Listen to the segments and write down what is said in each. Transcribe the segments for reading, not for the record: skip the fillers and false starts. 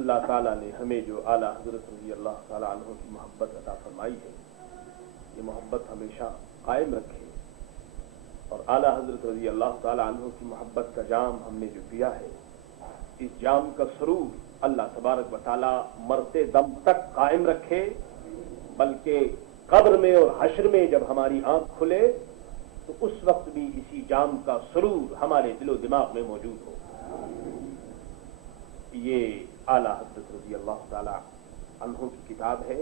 اللہ تعالیٰ نے ہمیں جو اعلیٰ حضرت رضی اللہ تعالیٰ عنہ کی محبت عطا فرمائی ہے، یہ محبت ہمیشہ قائم رکھے، اور اعلیٰ حضرت رضی اللہ تعالیٰ عنہ کی محبت کا جام ہم نے جو پیا ہے، اس جام کا سرور اللہ تبارک و تعالیٰ مرتے دم تک قائم رکھے، بلکہ قبر میں اور حشر میں جب ہماری آنکھ کھلے تو اس وقت بھی اسی جام کا سرور ہمارے دل و دماغ میں موجود ہو۔ یہ اعلیٰ حضرت رضی اللہ تعالی عنہ کی کتاب ہے،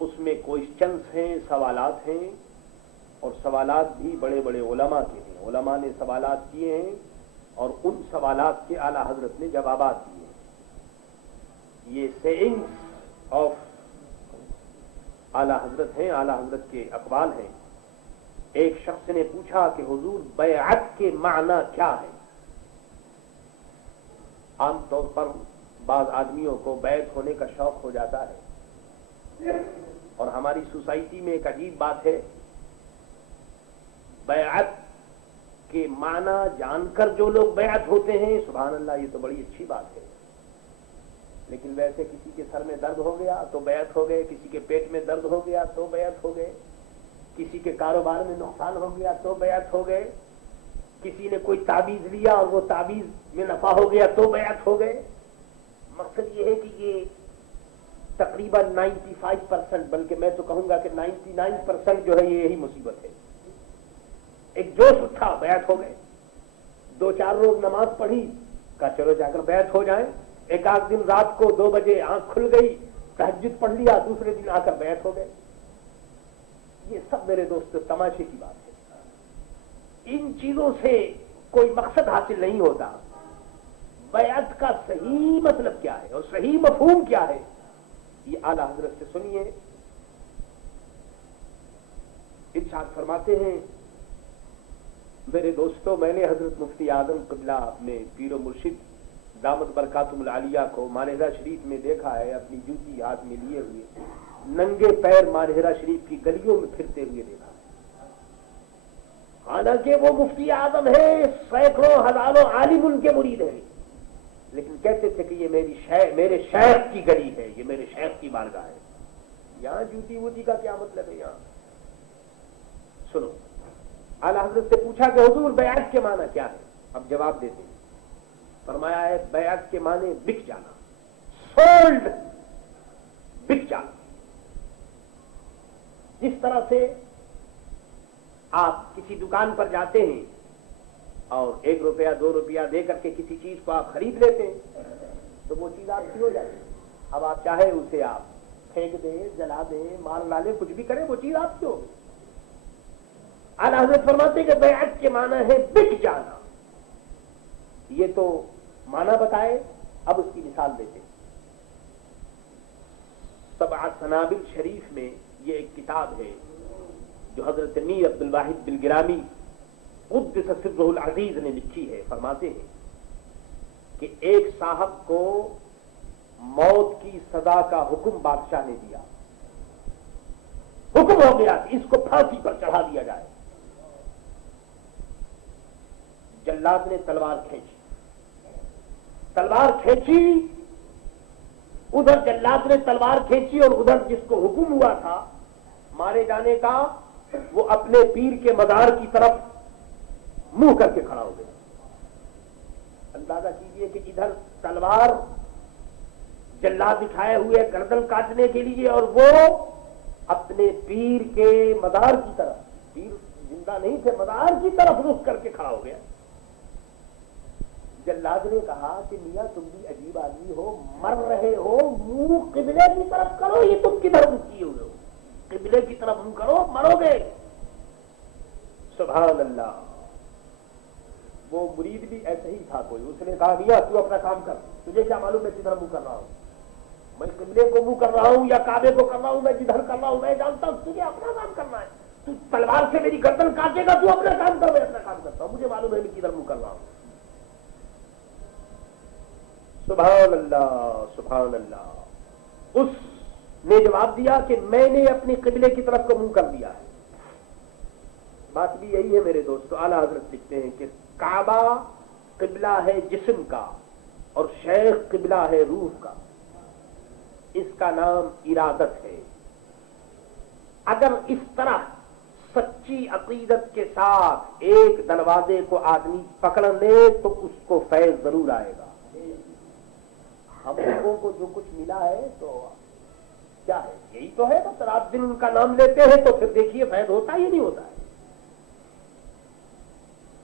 اس میں کوئسچنز ہیں، سوالات ہیں، اور سوالات بھی بڑے بڑے علماء کے ہیں، علماء نے سوالات کیے ہیں اور ان سوالات کے اعلیٰ حضرت نے جوابات دیے ہیں۔ یہ سیئنگز آف اعلیٰ حضرت ہیں، اعلیٰ حضرت کے اقوال ہیں۔ ایک شخص نے پوچھا کہ حضور بیعت کے معنی کیا ہے؟ عام طور پر بعض آدمیوں کو بیعت ہونے کا شوق ہو جاتا ہے، اور ہماری سوسائٹی میں ایک عجیب بات ہے، بیعت کے معنی جان کر جو لوگ بیعت ہوتے ہیں، سبحان اللہ، یہ تو بڑی اچھی بات ہے، لیکن ویسے کسی کے سر میں درد ہو گیا تو بیعت ہو گئے، کسی کے پیٹ میں درد ہو گیا تو بیعت ہو گئے، کسی کے کاروبار میں نقصان ہو گیا تو بیعت ہو گئے، کسی نے کوئی تعویذ لیا اور وہ تعویذ میں نفع ہو گیا تو بیعت ہو گئے۔ مقصد یہ ہے کہ یہ تقریباً 95%، بلکہ میں تو کہوں گا کہ 99% جو ہے یہ یہی مصیبت ہے۔ ایک جوش اٹھا، بیعت ہو گئے، 2-4 روز نماز پڑھی، کہا چلو جا کر بیعت ہو جائیں، ایک آدھ دن رات کو 2 بجے آنکھ کھل گئی، تہجد پڑھ لیا، دوسرے دن آ کر بیعت ہو گئے۔ یہ سب میرے دوست تماشے کی بات ہے، ان چیزوں سے کوئی مقصد حاصل نہیں ہوتا۔ بیعت کا صحیح مطلب کیا ہے اور صحیح مفہوم کیا ہے، یہ اعلیٰ حضرت سے سنیے۔ ارشاد فرماتے ہیں، میرے دوستوں، میں نے حضرت مفتی اعظم قبلہ اپنے پیر و مرشد دامت برکاتہم العالیہ کو مانہرہ شریف میں دیکھا ہے، اپنی جوتی ہاتھ میں لیے ہوئے ننگے پیر مانہرہ شریف کی گلیوں میں پھرتے ہوئے دیکھا، حالانکہ وہ مفتی اعظم ہے، سینکڑوں ہزاروں عالم ان کے مرید ہیں، لیکن کہتے تھے کہ یہ میرے شیخ کی گلی ہے، یہ میرے شیخ کی بارگاہ ہے۔ یہاں جوتی ووتی کا کیا مطلب ہے؟ یہاں سنو، اعلیٰ حضرت سے پوچھا کہ حضور بیعت کے معنی کیا ہے؟ اب جواب دیتے ہیں، فرمایا ہے بیعت کے معنی بک جانا، سولڈ، بک جانا۔ جس طرح سے آپ کسی دکان پر جاتے ہیں اور 1 روپیہ 2 روپیہ دے کر کے کسی چیز کو آپ خرید لیتے ہیں تو وہ چیز آپ کی ہو جاتی ہے، اب آپ چاہے اسے آپ پھینک دیں، جلا دیں، مار ڈالیں، کچھ بھی کریں، وہ چیز آپ کی ہوگی۔ اعلیٰ حضرت فرماتے ہیں کہ بیعت کے معنی ہے بک جانا۔ یہ تو معنی بتائے، اب اس کی مثال دیتے ہیں۔ سبع سنابل شریف میں یہ ایک کتاب ہے جو حضرت میر عبد الواحد بلگرامی قدس سرہ العزیز نے لکھی ہے۔ فرماتے ہیں کہ ایک صاحب کو موت کی سزا کا حکم بادشاہ نے دیا، حکم ہو گیا کہ اس کو پھانسی پر چڑھا دیا جائے۔ جلاد نے تلوار کھینچی، ادھر جلاد نے تلوار کھینچی اور ادھر جس کو حکم ہوا تھا مارے جانے کا، وہ اپنے پیر کے مزار کی طرف منہ کر کے کھڑا ہو گیا۔ اندازہ کیجئے کہ ادھر تلوار جلاد اٹھائے ہوئے گردن کاٹنے کے لیے، اور وہ اپنے پیر کے مزار کی طرف، پیر زندہ نہیں تھے، مزار کی طرف رخ کر کے کھڑا ہو گیا۔ جلاد نے کہا کہ میاں تم بھی عجیب آدمی ہو، مر رہے ہو، منہ قبلے کی طرف کرو، یہ تم کدھر منہ کیے ہوئے ہو؟ قبلے کی طرف منہ کرو، مرو گے۔ سبحان اللہ۔ وہ مرید بھی ایسے ہی تھا کوئی، اس نے کہا میاں تو اپنا کام کر، تجھے کیا معلوم میں کدھر منہ کر رہا ہوں؟ میں قبلے کو منہ کر رہا ہوں یا کعبے کو کر رہا ہوں، میں جدھر کر رہا ہوں میں جانتا ہوں، تجھے اپنا کام کرنا ہے۔ تو تلوار سے میری گردن کاٹے گا، تو اپنا کام کر، میں اپنا کام کرتا ہوں، مجھے معلوم ہے میں کدھر منہ کر رہا ہوں۔ سبحان اللہ، سبحان اللہ۔ اس نے جواب دیا کہ میں نے اپنی قبلے کی طرف کو منہ کر دیا ہے۔ بات بھی یہی ہے میرے دوستو، اعلیٰ حضرت لکھتے ہیں کہ کعبہ قبلہ ہے جسم کا اور شیخ قبلہ ہے روح کا، اس کا نام ارادت ہے۔ اگر اس طرح سچی عقیدت کے ساتھ ایک دروازے کو آدمی پکڑ لے تو اس کو فیض ضرور آئے گا۔ ہم لوگوں کو جو کچھ ملا ہے تو کیا ہے؟ یہی تو ہے، بس رات دن ان کا نام لیتے ہیں تو پھر دیکھیے فیض ہوتا ہے یا نہیں ہوتا ہے۔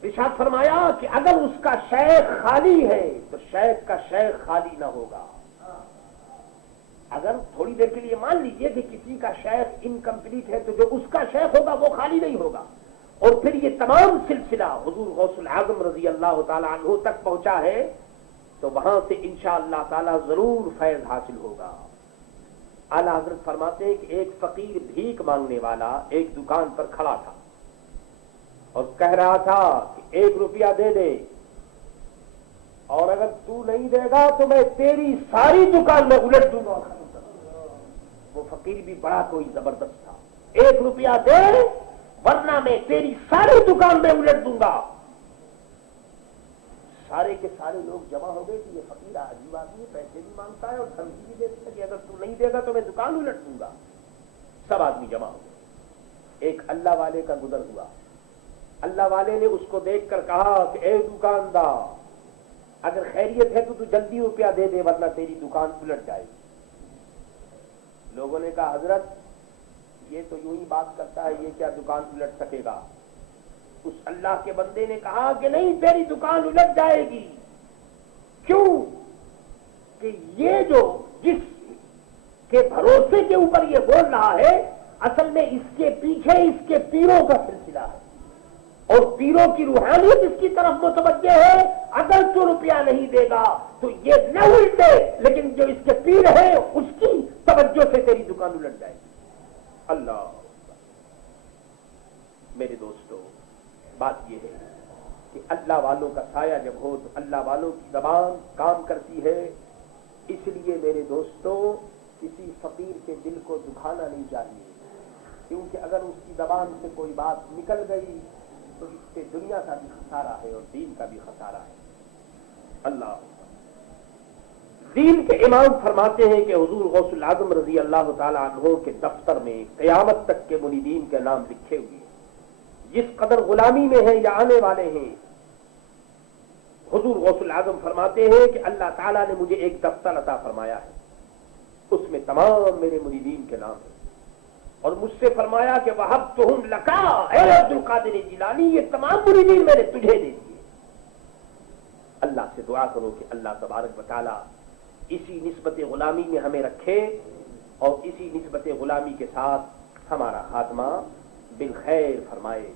ارشاد فرمایا کہ اگر اس کا شیخ خالی ہے تو شیخ کا شیخ خالی نہ ہوگا۔ اگر تھوڑی دیر کے لیے مان لیجئے کہ کسی کا شیخ انکمپلیٹ ہے تو جو اس کا شیخ ہوگا وہ خالی نہیں ہوگا، اور پھر یہ تمام سلسلہ حضور غوث العظم رضی اللہ تعالی عنہ تک پہنچا ہے تو وہاں سے انشاءاللہ تعالی ضرور فیض حاصل ہوگا۔ اعلیٰ حضرت فرماتے ہیں کہ ایک فقیر بھیک مانگنے والا ایک دکان پر کھڑا تھا اور کہہ رہا تھا کہ 1 روپیہ دے دے، اور اگر تو نہیں دے گا تو میں تیری ساری دکان میں الٹ دوں گا۔ وہ فقیر بھی بڑا کوئی زبردست تھا، 1 روپیہ دے ورنہ میں تیری ساری دکان میں الٹ دوں گا۔ سارے کے سارے لوگ جمع ہو گئے کہ یہ فقیر عجیب آدمی پیسے بھی مانگتا ہے اور دھمکی بھی دیتا ہے کہ اگر تو نہیں دے گا تو میں دکان الٹ دوں گا۔ سب آدمی جمع ہو گئے، ایک اللہ والے کا گزر ہوا، اللہ والے نے اس کو دیکھ کر کہا کہ اے دکاندار، اگر خیریت ہے تو جلدی روپیہ دے دے ورنہ تیری دکان الٹ جائے گی۔ لوگوں نے کہا حضرت یہ تو یوں ہی بات کرتا ہے، یہ کیا دکان الٹ سکے گا؟ اس اللہ کے بندے نے کہا کہ نہیں، تیری دکان الٹ جائے گی۔ کیوں؟ کہ یہ جو جس کے بھروسے کے اوپر یہ بول رہا ہے اصل میں اس کے پیچھے اس کے پیروں کا سلسلہ ہے، اور پیروں کی روحانیت اس کی طرف متوجہ ہے۔ اگر تو روپیہ نہیں دے گا تو یہ نہ الٹے، لیکن جو اس کے پیر ہے اس کی توجہ سے تیری دکان الٹ جائے گی۔ اللہ میرے دوستو، بات یہ ہے کہ اللہ والوں کا سایہ جب ہو تو اللہ والوں کی زبان کام کرتی ہے۔ اس لیے میرے دوستو کسی فقیر کے دل کو دکھانا نہیں چاہیے، کیونکہ اگر اس کی زبان سے کوئی بات نکل گئی تو اس سے دنیا کا بھی خسارہ ہے اور دین کا بھی خسارہ ہے۔ اللہ دین کے امام فرماتے ہیں کہ حضور غوث العظم رضی اللہ تعالی عنہ کے دفتر میں قیامت تک کے مریدین کے نام لکھے ہوئے ہیں، جس قدر غلامی میں ہیں یا آنے والے ہیں۔ حضور غوث العظم فرماتے ہیں کہ اللہ تعالیٰ نے مجھے ایک دفتر عطا فرمایا ہے، اس میں تمام میرے مریدین کے نام ہیں، اور مجھ سے فرمایا کہ وَهَبْتُهُمْ لَكَ، اے عبد القادر جیلانی یہ تمام مریدین میں نے تجھے دے دیے۔ اللہ سے دعا کرو کہ اللہ تبارک و تعالیٰ اسی نسبت غلامی میں ہمیں رکھے اور اسی نسبت غلامی کے ساتھ ہمارا خاتمہ بالخیر فرمائے۔